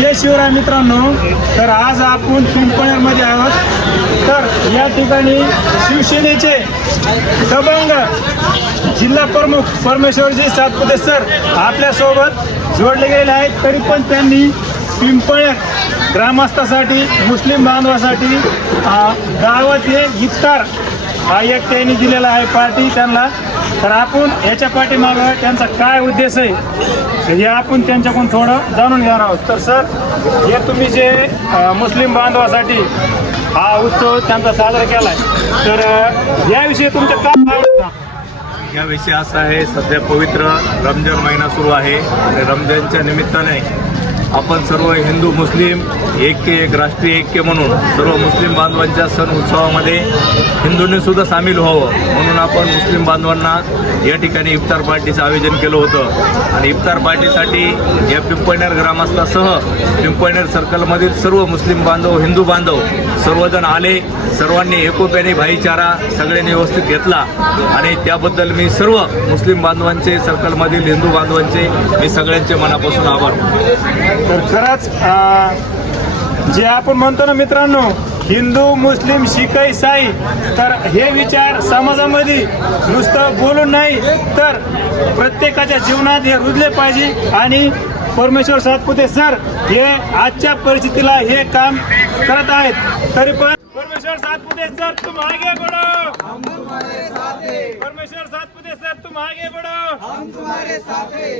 जय शिवराय मित्रांनो, तर आज आपण पिंपळनेरमध्ये आहोत। तर या ठिकाणी शिवसेनेचे दबंग जिल्हा प्रमुख परमेश्वरजी सातपुते सर आपल्यासोबत जोडले गेले आहेत। तरी पण त्यांनी पिंपळनेर ग्रामस्थासाठी, मुस्लिम बांधवासाठी गावाचे इफ्तार हा एक त्यांनी दिलेला आहे पार्टी त्यांना। तर आपण याच्या पाठीमागं त्यांचा काय उद्देश आहे हे आपण त्यांच्याकडून थोडं जाणून घेणार आहोत। तर सर, हे तुम्ही जे मुस्लिम बांधवासाठी हा उत्सव त्यांचा साजरा केला आहे, तर याविषयी तुमचं काय आवडतं? या विषय असा आहे, सध्या पवित्र रमजान महिना सुरू आहे आणि रमजानच्या निमित्ताने आपण सर्व हिंदू मुस्लिम एक राष्ट्रीय ऐक्य म्हणून सर्व मुस्लिम बांधवांच्या सण उत्सवामध्ये हिंदूंनी सुद्धा सामील व्हावं म्हणून आपण मुस्लिम बांधवांना या ठिकाणी इफ्तार पार्टीचं आयोजन केलं होतं। आणि इफ्तार पार्टीसाठी या पिंपळनेर ग्रामस्थासह पिंपळनेर सर्कलमधील सर्व मुस्लिम बांधव, हिंदू बांधव सर्वजण आले। सर्वांनी एकोप्याने भाईचारा सगळ्यांनी व्यवस्थित घेतला आणि त्याबद्दल मी सर्व मुस्लिम बांधवांचे, सर्कलमधील हिंदू बांधवांचे मी सगळ्यांचे मनापासून आभार मानतो। तर खरंच जे आपण म्हणतो ना मित्रांनो, हिंदू, मुस्लिम, शिख, ईसाई, तर हे विचार समाजामध्ये नुसतं बोलून नाही तर प्रत्येकाच्या जीवनात हे रुजले पाहिजे। आणि परमेश्वर सातपुते सर हे आजच्या परिस्थितीला हे काम करत आहेत। तरी पण परमेश्वर सातपुते सर तुम आगे बढ़ो, हम तुम्हारे साथ हैं। परमेश्वर सातपुते सर तुम आगे बढ़ो, हम तुम्हारे साथ हैं।